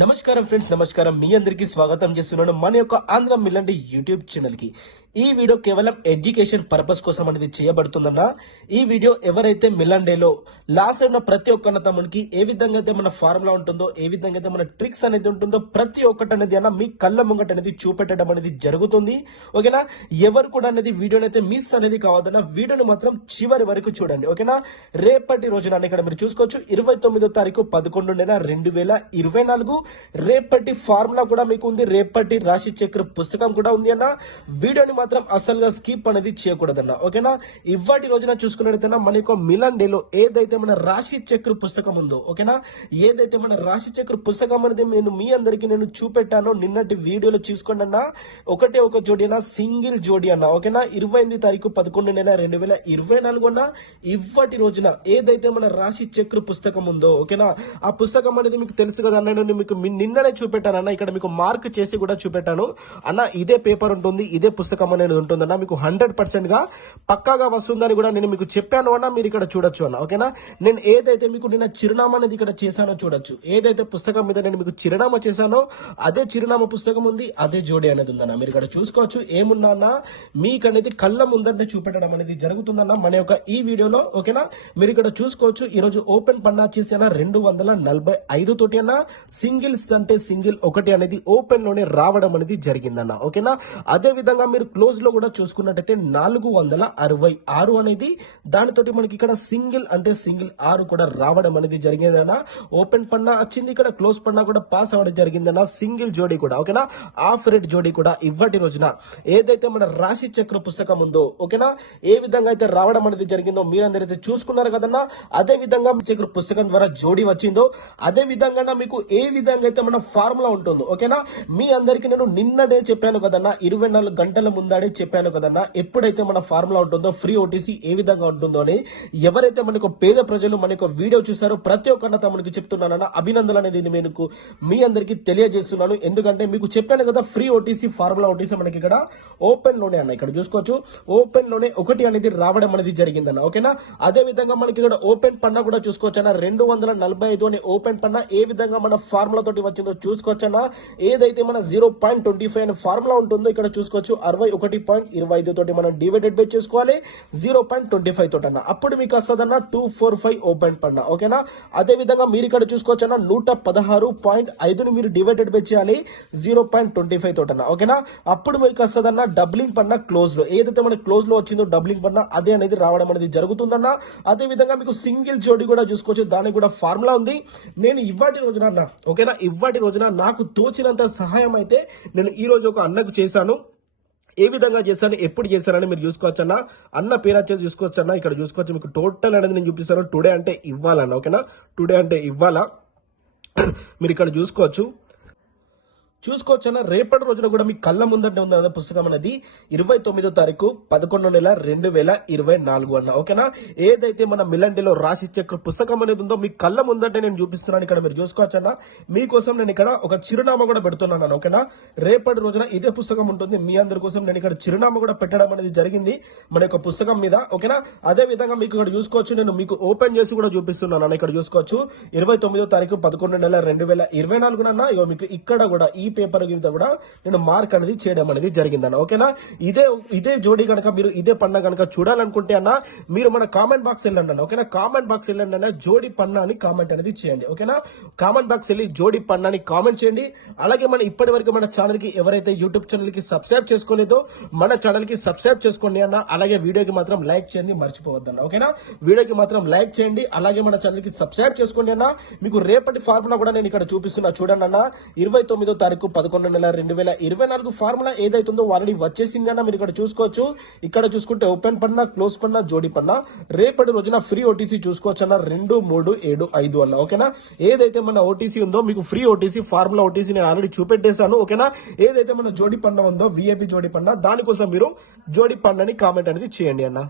నమస్కారం ఫ్రెండ్స్, నమస్కారం. మీ అందరికీ స్వాగతం చేస్తున్నాను మన యొక్క ఆంధ్ర మిల్లండి యూట్యూబ్ ఛానల్ కి. ఈ వీడియో కేవలం ఎడ్యుకేషన్ పర్పస్ కోసం అనేది చేయబడుతుందన్న. ఈ వీడియో ఎవరైతే మిల్లండేలో లాస్ అయిన ప్రతి ఒక్క తమ్మునికి ఏ విధంగా అయితే మన ఫార్ములా ఉంటుందో, ఏ విధంగా అయితే మన ట్రిక్స్ అనేది ఉంటుందో ప్రతి ఒక్కటి అనేది అన్న మీ కళ్ళ ముంగట అనేది చూపెట్టడం అనేది జరుగుతుంది. ఓకేనా? ఎవరు కూడా అనేది వీడియోని అయితే మిస్ అనేది కావద్దన్న. వీడియోని మాత్రం చివరి వరకు చూడండి. ఓకేనా? రేపటి రోజున ఇక్కడ మీరు చూసుకోవచ్చు 29వ తారీఖు 11 నెల 2024 రేపటి ఫార్ములా కూడా మీకు ఉంది. రేపటి రాశి చక్ర పుస్తకం కూడా ఉంది అన్న. వీడియోని మాత్రం అసలుగా స్కిప్ అనేది చేయకూడదన్న. ఓకేనా? ఇవాటి రోజున చూసుకున్నట్లయితే మన యొక్క మిలన్ డేలో ఏదైతే మన రాశి చక్ర పుస్తకం ఉందో, ఓకేనా, ఏదైతే మన రాశి చక్ర పుస్తకం అనేది మీ అందరికి నేను చూపెట్టానో నిన్నటి వీడియోలో చూసుకోండి అన్న. ఒకటే ఒక జోడి అన్న, సింగిల్ జోడి అన్న. ఓకేనా? 28 తారీఖు 11 నెల 2024 అన్న. ఇవాటి రోజున ఏదైతే మన రాశి చక్ర పుస్తకం ఉందో, ఓకేనా, ఆ పుస్తకం అనేది మీకు తెలుసు కదా అన్న. నేను మీకు నిన్ననే చూపెట్టాను అన్న. ఇక్కడ మీకు మార్క్ చేసి కూడా చూపెట్టాను అన్న. ఇదే పేపర్ ఉంటుంది, ఇదే పుస్తకం అనేది ఉంటుందన్న. మీకు 100% గా పక్కాగా వస్తుందని కూడా నేను మీకు చెప్పాను అన్న. మీరు ఇక్కడ చూడొచ్చు అన్న. ఓకేనా? నేను ఏదైతే మీకు నిన్న చిరునామా అనేది ఇక్కడ చేశానో చూడొచ్చు. ఏదైతే పుస్తకం మీద నేను మీకు చిరునామా చేశానో అదే చిరునామా పుస్తకం ఉంది, అదే జోడి అనేది ఉందన్న. మీరు ఇక్కడ చూసుకోవచ్చు. ఏమున్నా అన్న, మీకు అనేది కళ్ళ ముందంటే చూపెట్టడం అనేది జరుగుతుందన్న మన యొక్క ఈ వీడియోలో. ఓకేనా? మీరు ఇక్కడ చూసుకోవచ్చు. ఈ రోజు ఓపెన్ పన్నా చేసి అన్న 245 తోటి అన్న సింగిల్స్ అంటే సింగిల్ ఒకటి అనేది ఓపెన్ లోనే రావడం అనేది జరిగిందన్న. ఓకేనా? అదే విధంగా మీరు క్లోజ్ లో కూడా చూసుకున్నట్టయితే 466 అనేది దానితోటి మనకి ఇక్కడ సింగిల్ అంటే సింగిల్ 6 కూడా రావడం అనేది జరిగిందన్న. ఓపెన్ పన్నా వచ్చింది, ఇక్కడ క్లోజ్ పన్నా కూడా పాస్ అవ్వడం జరిగిందన్న. సింగిల్ జోడీ కూడా, ఓకేనా, ఆఫ్ రేట్ జోడీ కూడా ఇవ్వటి రోజున ఏదైతే మన రాశి చక్ర పుస్తకం ఉందో, ఓకేనా, ఏ విధంగా అయితే రావడం అనేది జరిగిందో మీరందరైతే చూసుకున్నారు కదన్నా. అదే విధంగా చక్ర పుస్తకం ద్వారా జోడీ వచ్చిందో అదే విధంగా మీకు ఏ విధంగా అయితే మన ఫార్ములా ఉంటుందో, ఓకేనా, మీ అందరికి నేను నిన్ననే చెప్పాను కదన్నా. 24 గంటల ముందాడే చెప్పాను కదన్నా. ఎప్పుడైతే మన ఫార్ములా ఉంటుందో, ఫ్రీ ఓటీసీ ఏ విధంగా ఉంటుందో అని ఎవరైతే మనకు పేద ప్రజలు మనకు వీడియో చూసారో ప్రతి ఒక్క తమకి చెప్తున్నానన్న. అభినందనలు అనేది మీకు మీ అందరికి తెలియజేస్తున్నాను. ఎందుకంటే మీకు చెప్పాను కదా, ఫ్రీ ఓటీసీ ఫార్ములా ఓటీసీ మనకి ఇక్కడ ఓపెన్ లోనే అన్న. ఇక్కడ చూసుకోవచ్చు, ఓపెన్ లోనే ఒకటి అనేది రావడం అనేది జరిగిందన్న. ఓకేనా? అదే విధంగా మనకి ఇక్కడ ఓపెన్ పన్నా కూడా చూసుకోవచ్చు అన్న. 245 అనే ఓపెన్ పన్నా ఏ విధంగా మన ఫార్ములా తోటి వచ్చిందో చూసుకోవచ్చు అన్న. ఏదైతే మన 0.25 అనే ఫార్ములా ఉంటుందో ఇక్కడ చూసుకోవచ్చు. 61.25 తోటి మనం డివైడెడ్ బై చేసుకోవాలి 0.25 తోటి అన్న. అప్పుడు మీకు వస్తుందన్న 245 ఓపెన్ పన్నా. ఓకేనా? అదే విధంగా మీరు ఇక్కడ చూసుకోవచ్చు అన్న. 116.5 ని మీరు డివైడెడ్ బై చేయాలి 0.25 తోటి అన్న. ఓకేనా? అప్పుడు మీకు వస్తుందన్న డబ్లింగ్ పన్నా క్లోజ్ లో ఏదైతే మన క్లోజ్ లో వచ్చిందో డబ్లింగ్ పన్నా అదే అనేది రావడం అనేది జరుగుతుందన్న. అదే విధంగా మీకు సింగిల్ జోడి కూడా చూసుకోవచ్చు. దానికి కూడా ఫార్ములా ఉంది. నేను ఇవాటి రోజున అన్న, ఓకేనా, ఇవాటి రోజున నాకు తోచినంత సహాయం అయితే నేను ఈ రోజు ఒక అన్నకు చేశాను. ఏ విధంగా చేశాను, ఎప్పుడు చేశానని మీరు చూసుకోవచ్చు అన్న. అన్న పేరు వచ్చేసి చూసుకోవచ్చు అన్న. ఇక్కడ చూసుకోవచ్చు. మీకు టోటల్ అనేది నేను చూపిస్తాను. టుడే అంటే ఇవ్వాలన్న. ఓకేనా? టుడే అంటే ఇవ్వాలా. మీరు ఇక్కడ చూసుకోవచ్చు అన్న. రేపటి రోజున కూడా మీ కళ్ళ ముందంటే ఉంది పుస్తకం అనేది 29వ తారీఖు 11 నెల 2024 అన్న. ఓకేనా? ఏదైతే మన మిలండిలో రాసి చక్ర పుస్తకం అనేది ఉందో మీ కళ్ళ ముందంటే నేను చూపిస్తున్నాను. ఇక్కడ మీరు చూసుకోవచ్చు అన్న. మీకోసం నేను ఇక్కడ ఒక చిరునామా కూడా పెడుతున్నాను అన్న. ఓకేనా? రేపటి రోజున ఇదే పుస్తకం ఉంటుంది. మీ అందరి కోసం నేను ఇక్కడ చిరునామా కూడా పెట్టడం అనేది జరిగింది మన యొక్క పుస్తకం మీద. ఓకేనా? అదే విధంగా మీకు ఇక్కడ చూసుకోవచ్చు. నేను మీకు ఓపెన్ చేసి కూడా చూపిస్తున్నాను అన్న. ఇక్కడ చూసుకోవచ్చు. 29వ తారీఖు 11 నెల 2024 అన్న. ఇగో మీకు ఇక్కడ కూడా ఈ పేపర్ మీద కూడా నేను మార్క్ అనేది చేయడం అనేది జరిగిందన్న. ఓకేనా? ఇదే జోడీ కనుక మీరు ఇదే పన్నా కనుక చూడాలనుకుంటే అన్న, మీరు మన కామెంట్ బాక్స్ వెళ్ళండి అన్న. ఓకేనా? కామెంట్ బాక్స్ వెళ్ళండి అన్న. జోడీ పన్నా అని కామెంట్ అనేది చేయండి. ఓకేనా? కామెంట్ బాక్స్ వెళ్ళి జోడీ పన్నా అని కామెంట్ చేయండి. అలాగే మన ఇప్పటి వరకు మన ఛానల్ కి ఎవరైతే యూట్యూబ్ ఛానల్ కి సబ్స్క్రైబ్ చేసుకోలేదో మన ఛానల్ కి సబ్స్క్రైబ్ చేసుకోండి అన్న. అలాగే వీడియోకి మాత్రం లైక్ చేయండి, మర్చిపోవద్దన్న. ఓకేనా? వీడియోకి మాత్రం లైక్ చేయండి, అలాగే మన ఛానల్ కి సబ్స్క్రైబ్ చేసుకోండి అన్న. మీకు రేపటి ఫార్ములా కూడా నేను ఇక్కడ చూపిస్తున్నా చూడండి అన్న. 29వ తారీఖు 11 నెల 2024 ఫార్ములా ఏదైతుందో ఆల్రెడీ వచ్చేసింది అన్న. మీరు ఇక్కడ చూసుకోవచ్చు. ఇక్కడ చూసుకుంటే ఓపెన్ పన్నా, క్లోజ్ పన్నా, జోడీ పన్నా రేపటి రోజున ఫ్రీ ఓటీసీ చూసుకోవచ్చు అన్న. 2375 అన్న. ఓకేనా? ఏదైతే మన ఓటీసీ ఉందో మీకు ఫ్రీ ఓటీసీ ఫార్ములా ఓటీసీ నేను ఆల్రెడీ చూపెట్టేశాను. ఓకేనా? ఏదైతే మన జోడీ పన్నా ఉందో విఐపి జోడీ పన్నా, దానికోసం మీరు జోడీ పన్నాని కామెంట్ అనేది చేయండి అన్న.